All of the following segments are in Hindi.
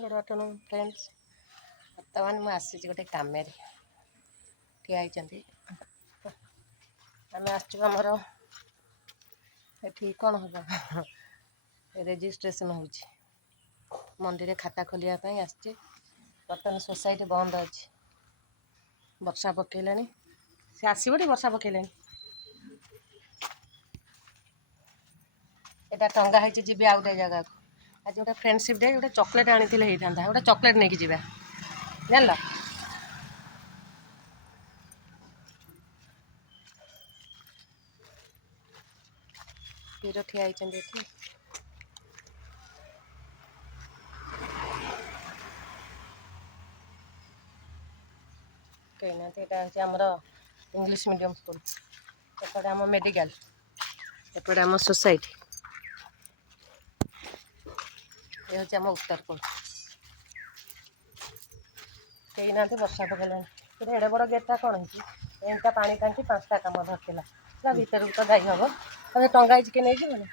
Good afternoon friends. बर्तमान मुझे आसी गोटे कम ठिया आम आमर ये कौन हम रेजिस्ट्रेशन हो मंडी खाता खोलियापाई आसी। बर्तमान सोसाइटी बंद अच्छी वर्षा पकईला सी आसबटी वर्षा पकईला यहाँ टंगा जी जी आउ गए जगह को आज गोटे फ्रेंडशिप डे गोटे चॉकलेट आनी होता गोटे चॉकलेट नहीं कि जान हीरो ठिया ये कहीं ना यहाँ आमर इंग्लिश मीडियम स्कूल एपटे आम मेडिकल एपटे आम सोसाइटी ये हूँ आम उत्तरपुर कहीं ना वर्षा पकड़ा एडे बड़ गेटा कौन होता पानी टांकी 5टा कम धरला भर तो जाई हम तब टंगा कि नहीं जीवन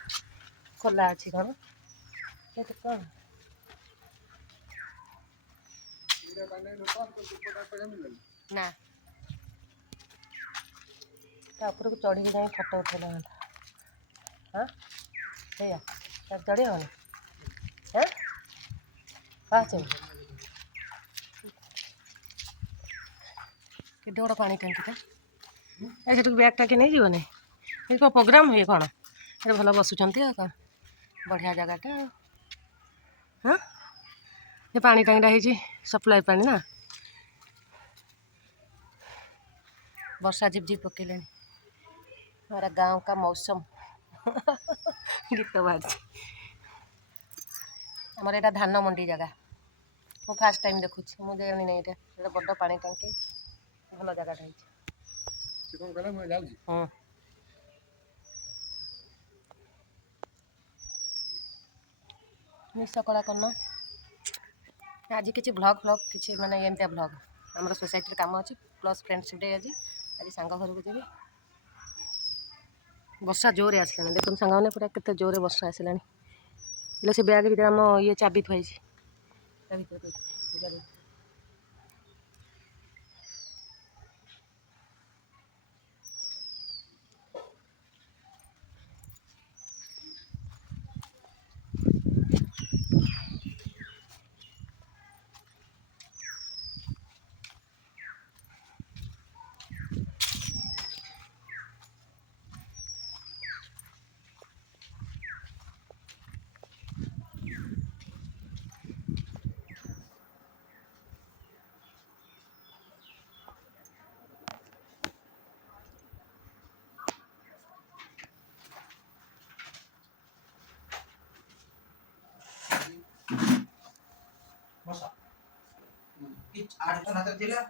खोला अच्छी कौन कौन ना ऊपर को चढ़ी जाए फटो उठेला हाँ भैया चढ़ी हमें हाँ पाचे के बड़ पानी टांकीटा से बैगटा कि नहीं जीवन ये कौन प्रोग्राम हुए कौन ये भल बसुँच कौन बढ़िया जगहटा हाँ ये पानी टांगीटा हो सप्लाई पानी ना वर्षा झिप झिप पकईला हमारा गांव का मौसम गीत बाहर आमर यहाँ धान मंडी जगह मु फास्ट टाइम देखुँ मुझे जानी नहीं ये बड़ पानी टांकी भल जगह हाँ मिस कला करना आज किसी ब्लॉग फ्लॉग किसी माने एमती ब्लॉग आम सोसाइटी काम अच्छी प्लस फ्रेंडशिप डे आज आज सांग घर को जी वर्षा जोरे आसला देखो सांग मैंने पूरा केते जोरे वर्षा आसला से बैग भर आम ये चाबी थुआई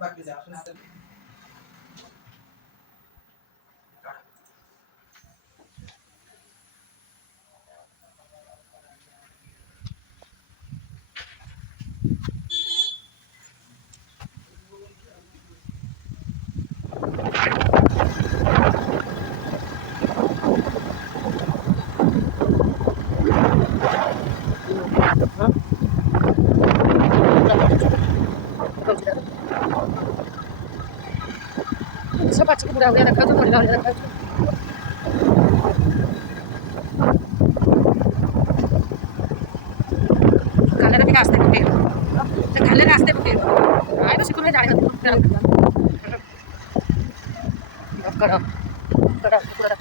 बाकी सब अच्छे पूरा हुआ रखा बढ़िया वाले रखा खाले रास्ते पकड़ खाले रास्ते पकड़ आए बस कुछ जाने पूरा पूरा पूरा